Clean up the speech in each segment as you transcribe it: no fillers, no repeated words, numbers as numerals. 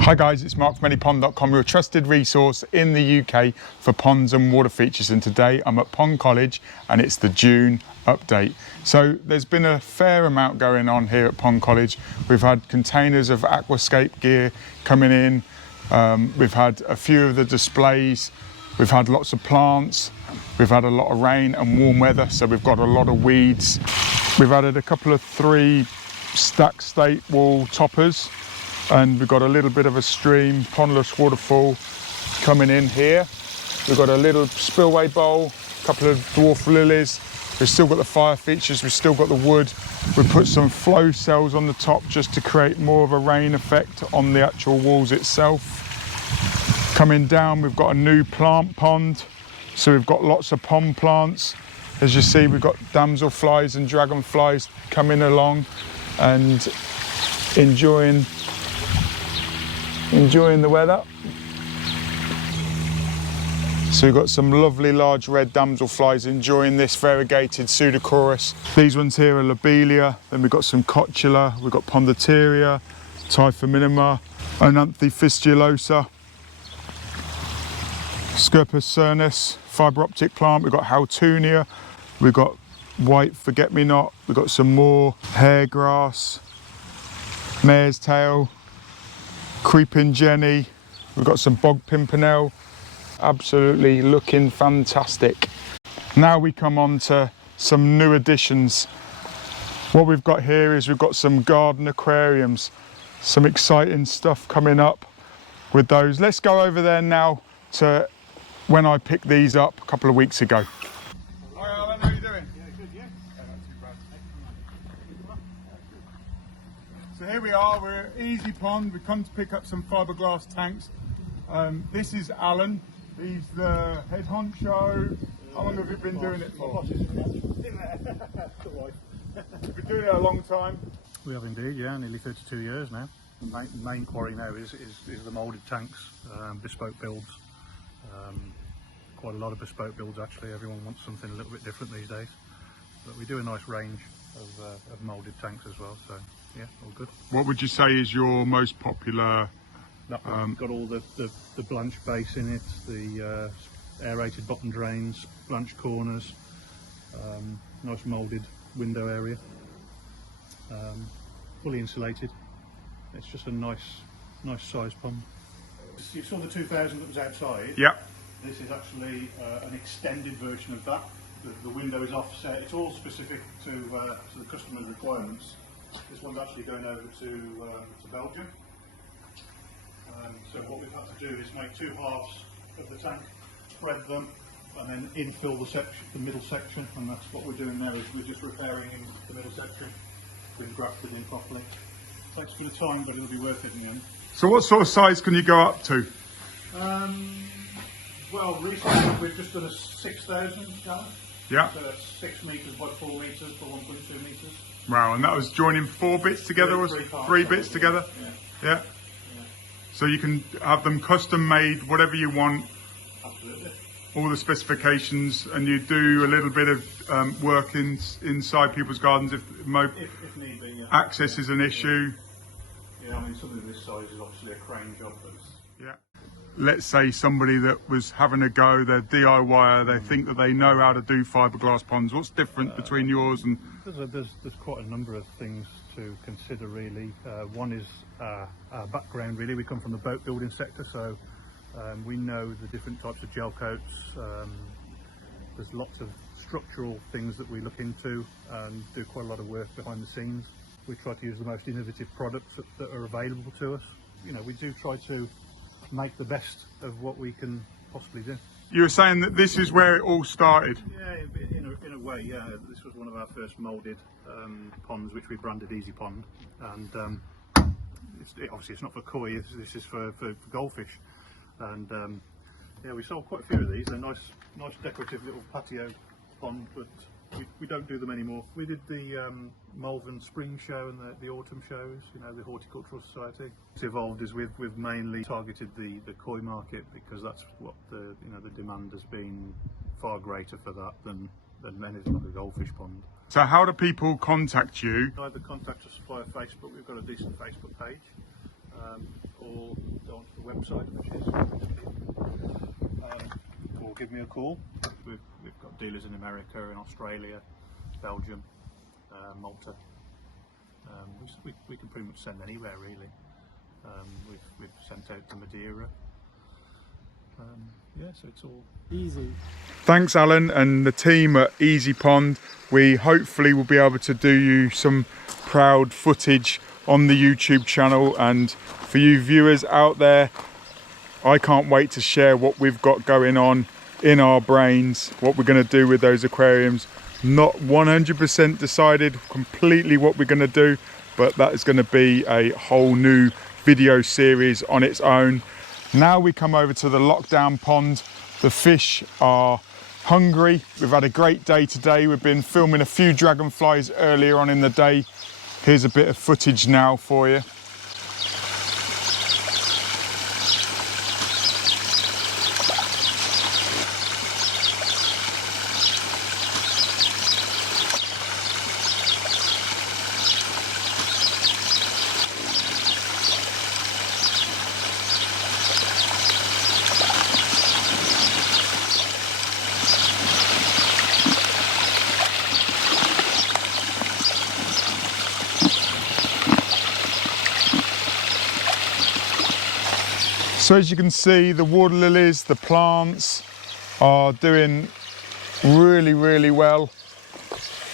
Hi guys, it's Mark from POND.com, your trusted resource in the UK for ponds and water features, and today I'm at Pond College and it's the June update. So there's been a fair amount going on here at Pond College. We've had containers of aquascape gear coming in, we've had a few of the displays, we've had lots of plants, we've had a lot of rain and warm weather, so we've got a lot of weeds. We've added a couple of 3 stack state wall toppers, and we've got a little bit of a stream, pondless waterfall coming in here. We've got a little spillway bowl, a couple of dwarf lilies. We've still got the fire features, we've still got the wood. We've put some flow cells on the top just to create more of a rain effect on the actual walls itself. Coming down, we've got a new plant pond. So we've got lots of pond plants. As you see, we've got damselflies and dragonflies coming along and enjoying the weather. So we've got some lovely large red damselflies enjoying this variegated pseudochorus. These ones here are lobelia, then we've got some cotula, we've got pondateria, typhominima, Onanthe fistulosa, Scirpus cernus, fibre optic plant, we've got Haltunia, we've got white forget-me-not, we've got some more hairgrass, mare's tail, creeping jenny, we've got some bog pimpernel, absolutely looking fantastic. Now we come on to some new additions. What we've got here is we've got some garden aquariums, some exciting stuff coming up with those. Let's go over there now to when I picked these up a couple of weeks ago. Hi Alan, how are you doing? Yeah, good, yeah. Not too bad. So here we are, we're at Easy Pond. We've come to pick up some fiberglass tanks. This is Alan, he's the head honcho. How long have you been doing it for? You've been doing it a long time. We have indeed, yeah, nearly 32 years now. The main quarry now is the moulded tanks, bespoke builds. Quite a lot of bespoke builds actually. Everyone wants something a little bit different these days. But we do a nice range of moulded tanks as well, so yeah, all good. What would you say is your most popular? That one's got all the blanch base in it, the aerated bottom drains, blanch corners, nice moulded window area, fully insulated. It's just a nice size pond. You saw the 2000 that was outside? Yep. This is actually an extended version of that. The window is offset. It's all specific to the customer's requirements. This one's actually going over to Belgium. So what we've had to do is make 2 halves of the tank, spread them, and then infill the middle section. And that's what we're doing now. Is we're just repairing in the middle section. Been grafted in properly. Takes a bit of time, but it'll be worth it in the end. So what sort of size can you go up to? Well, recently we've just done a 6,000 gallon. Yeah. So that's 6 metres by 4 metres for 1.2 metres. Wow, and that was joining 4 bits together, or 3 bits together? Yeah. So you can have them custom made, whatever you want. Absolutely. All the specifications, and you do a little bit of work inside people's gardens if need be, yeah. Access is an issue. Yeah, I mean something this size is obviously a crane job, but yeah. Let's say somebody that was having a go, they're DIYer, they think that they know how to do fiberglass ponds. What's different between yours and? There's quite a number of things to consider really. One is our background really. We come from the boat building sector, so we know the different types of gel coats. There's lots of structural things that we look into and do quite a lot of work behind the scenes. We try to use the most innovative products that are available to us. You know, we do try to make the best of what we can possibly do. You were saying that this is where it all started? Yeah, in a way, yeah. This was one of our first moulded ponds, which we branded Easy Pond, and obviously it's not for koi. This is for goldfish, and yeah, we sold quite a few of these. They're nice decorative little patio pond, but we don't do them anymore. We did the Malvern Spring Show and the autumn shows, you know, the Horticultural Society. It's evolved is we've mainly targeted the koi market, because that's what the demand has been far greater for that than than anything like a goldfish pond. So how do people contact you? Either contact us via Facebook, we've got a decent Facebook page, or go onto the website, which is or give me a call. We've got dealers in America, in Australia, Belgium, Malta. We can pretty much send anywhere really. We've sent out to Madeira. Yeah, so it's all easy. Thanks Alan and the team at Easy Pond. We hopefully will be able to do you some proud footage on the YouTube channel, and for you viewers out there, I can't wait to share what we've got going on in our brains, what we're going to do with those aquariums. Not 100% decided completely what we're going to do, but that is going to be a whole new video series on its own. Now we come over to the lockdown pond. The fish are hungry. We've had a great day today. We've been filming a few dragonflies earlier on in the day. Here's a bit of footage now for you. So as you can see, the water lilies, the plants are doing really, really well.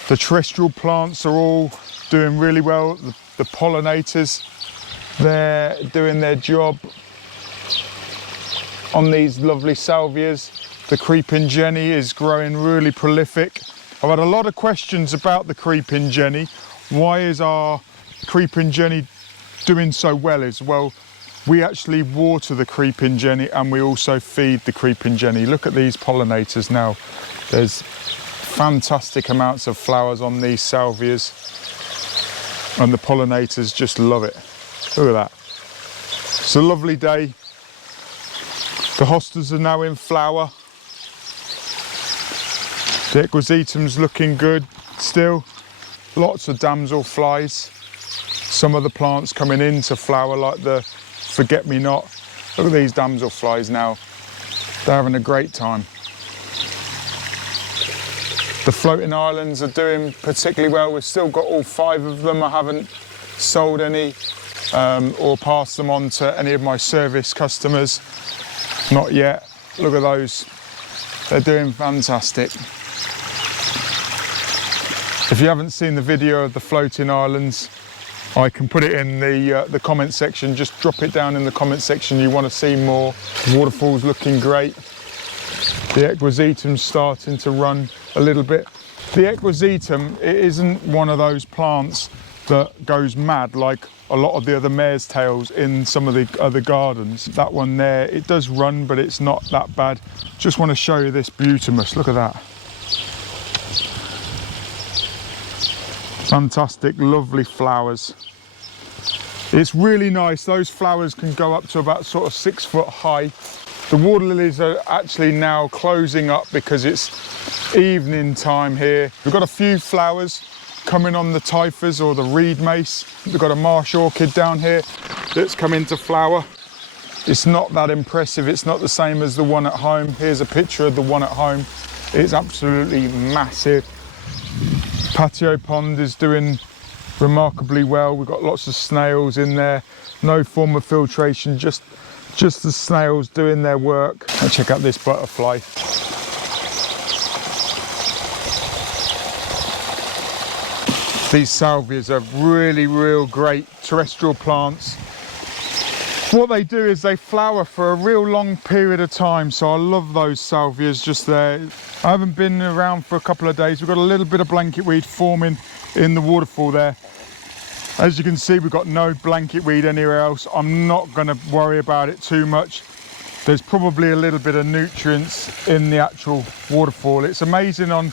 The terrestrial plants are all doing really well. The pollinators, they're doing their job on these lovely salvias. The creeping jenny is growing really prolific. I've had a lot of questions about the creeping jenny. Why is our creeping jenny doing so well? As well, we actually water the creeping jenny and we also feed the creeping jenny. Look at these pollinators now. There's fantastic amounts of flowers on these salvias and the pollinators just love it. Look at that. It's a lovely day. The hostas are now in flower. The equisetum's looking good still. Lots of damselflies. Some of the plants coming into flower like the forget-me-not. Look at these damselflies now. They're having a great time. The floating islands are doing particularly well. We've still got all 5 of them. I haven't sold any or passed them on to any of my service customers. Not yet. Look at those. They're doing fantastic. If you haven't seen the video of the floating islands, I can put it in the comment section. Just drop it down in the comment section. You want to see more. The waterfall's looking great. The equisetum's starting to run a little bit. The equisetum, it isn't one of those plants that goes mad like a lot of the other mare's tails in some of the other gardens. That one there, it does run, but it's not that bad. Just want to show you this butamus. Look at that. Fantastic, lovely flowers. It's really nice. Those flowers can go up to about sort of 6 foot high. The water lilies are actually now closing up because it's evening time here. We've got a few flowers coming on the typhus or the reed mace. We've got a marsh orchid down here that's come into flower. It's not that impressive. It's not the same as the one at home. Here's a picture of the one at home. It's absolutely massive. Patio pond is doing remarkably well. We've got lots of snails in there. No form of filtration, just the snails doing their work. And check out this butterfly. These salvias are really, real great terrestrial plants. What they do is they flower for a real long period of time, so I love those salvias just there. I haven't been around for a couple of days. We've got a little bit of blanket weed forming in the waterfall there. As you can see, we've got no blanket weed anywhere else. I'm not going to worry about it too much. There's probably a little bit of nutrients in the actual waterfall. It's amazing, on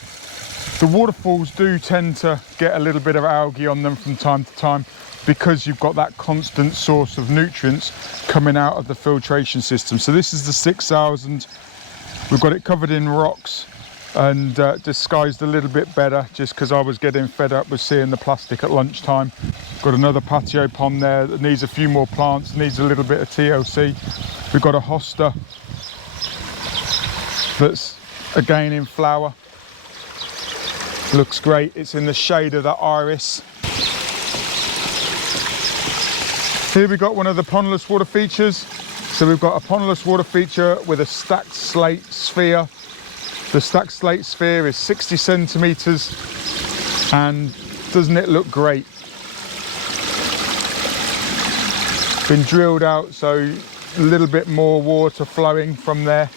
the waterfalls do tend to get a little bit of algae on them from time to time, because you've got that constant source of nutrients coming out of the filtration system. So this is the 6000. We've got it covered in rocks and disguised a little bit better just because I was getting fed up with seeing the plastic at lunchtime. Got another patio pond there that needs a few more plants, needs a little bit of TLC. We've got a hosta that's again in flower. Looks great. It's in the shade of that iris. Here we got one of the pondless water features. So we've got a pondless water feature with a stacked slate sphere. The stacked slate sphere is 60 centimeters, and doesn't it look great? Been drilled out, so a little bit more water flowing from there.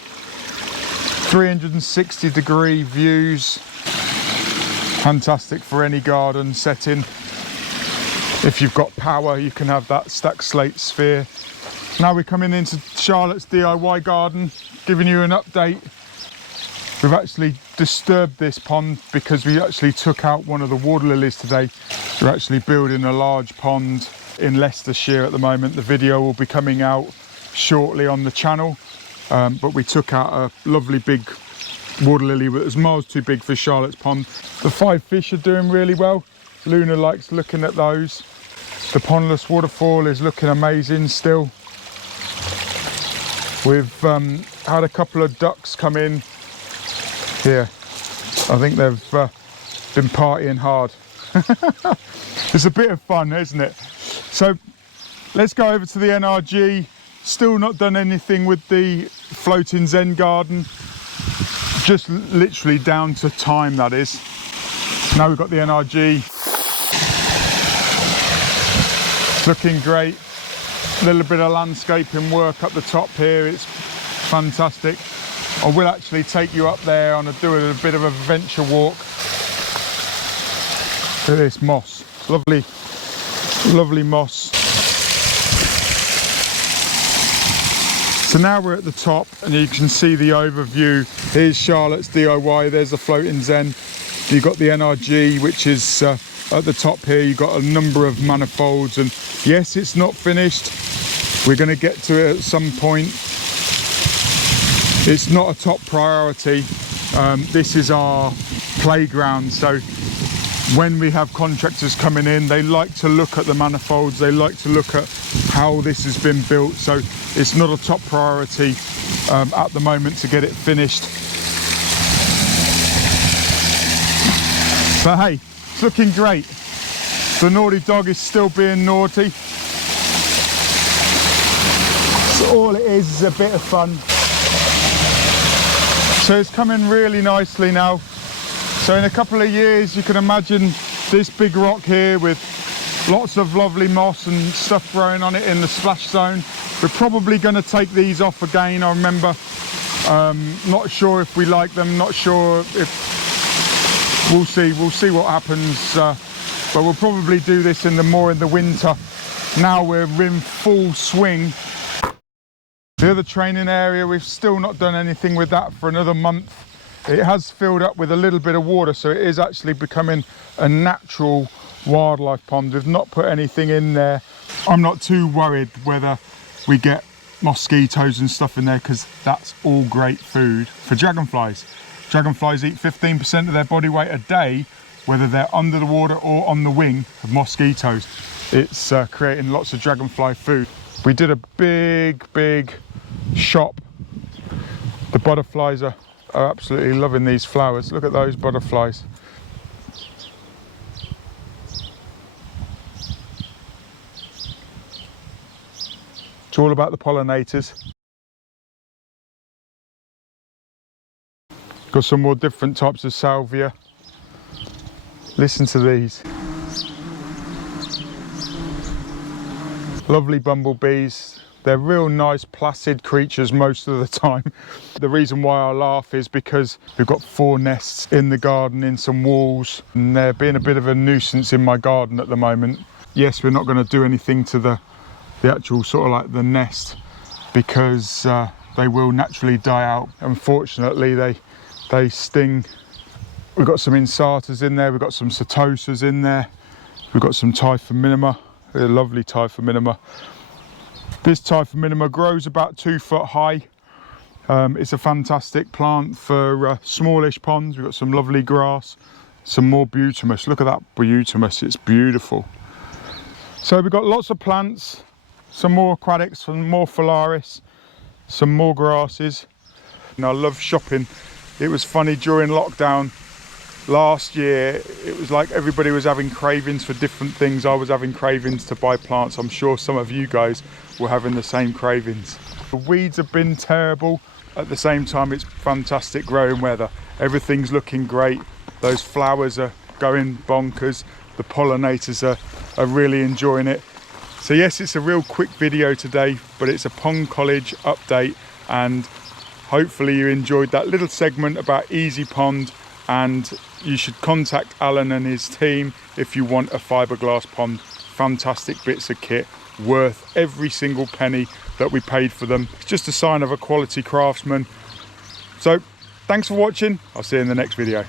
360-degree views. Fantastic for any garden setting. If you've got power, you can have that stacked slate sphere. Now we're coming into Charlotte's DIY garden, giving you an update. We've actually disturbed this pond because we actually took out one of the water lilies today. We're actually building a large pond in Leicestershire at the moment. The video will be coming out shortly on the channel. But we took out a lovely big water lily that was miles too big for Charlotte's pond. The 5 fish are doing really well. Luna likes looking at those. The pondless waterfall is looking amazing still. We've had a couple of ducks come in here. I think they've been partying hard. It's a bit of fun, isn't it? So let's go over to the NRG. Still not done anything with the floating Zen garden. Just literally down to time, that is. Now we've got the NRG. It's looking great. A little bit of landscaping work up the top here. It's fantastic. I will actually take you up there and do a bit of a adventure walk. Look at this moss. Lovely, lovely moss. So now we're at the top and you can see the overview. Here's Charlotte's DIY, there's the floating Zen. You've got the NRG, which is at the top here. You've got a number of manifolds, and yes, it's not finished. We're going to get to it at some point. It's not a top priority. This is our playground, so when we have contractors coming in, they like to look at the manifolds, they like to look at how this has been built, so it's not a top priority at the moment to get it finished. But hey, it's looking great. The naughty dog is still being naughty. So all it is a bit of fun. So it's coming really nicely now. So in a couple of years, you can imagine this big rock here with lots of lovely moss and stuff growing on it in the splash zone. We're probably going to take these off again, I remember. Not sure if we like them, not sure if... We'll see what happens. But we'll probably do this in the winter. Now we're in full swing. The other training area, we've still not done anything with that for another month. It has filled up with a little bit of water, so it is actually becoming a natural wildlife pond. We've not put anything in there. I'm not too worried whether we get mosquitoes and stuff in there, because that's all great food for dragonflies. Dragonflies eat 15% of their body weight a day, whether they're under the water or on the wing of mosquitoes. It's creating lots of dragonfly food. We did a big shop. The butterflies are absolutely loving these flowers. Look at those butterflies. It's all about the pollinators. Got some more different types of salvia. Listen to these. Lovely bumblebees. They're real nice, placid creatures most of the time. The reason why I laugh is because we've got 4 nests in the garden in some walls, and they're being a bit of a nuisance in my garden at the moment. Yes, we're not going to do anything to the actual sort of like the nest, because they will naturally die out. Unfortunately, they sting. We've got some insatas in there, we've got some setosas in there, we've got some typhominima, a lovely typhominima. This typhominima grows about 2 foot high. It's a fantastic plant for smallish ponds. We've got some lovely grass, some more butamus. Look at that butamus, it's beautiful. So we've got lots of plants, some more aquatics, some more phalaris, some more grasses. And I love shopping. It was funny during lockdown last year, it was like everybody was having cravings for different things. I was having cravings to buy plants. I'm sure some of you guys were having the same cravings. The weeds have been terrible. At the same time, it's fantastic growing weather. Everything's looking great. Those flowers are going bonkers. The pollinators are really enjoying it. So yes, it's a real quick video today, but it's a Pond College update, and hopefully you enjoyed that little segment about Easy Pond, and you should contact Alan and his team if you want a fiberglass pond. Fantastic bits of kit, worth every single penny that we paid for them. It's just a sign of a quality craftsman. So thanks for watching. I'll see you in the next video.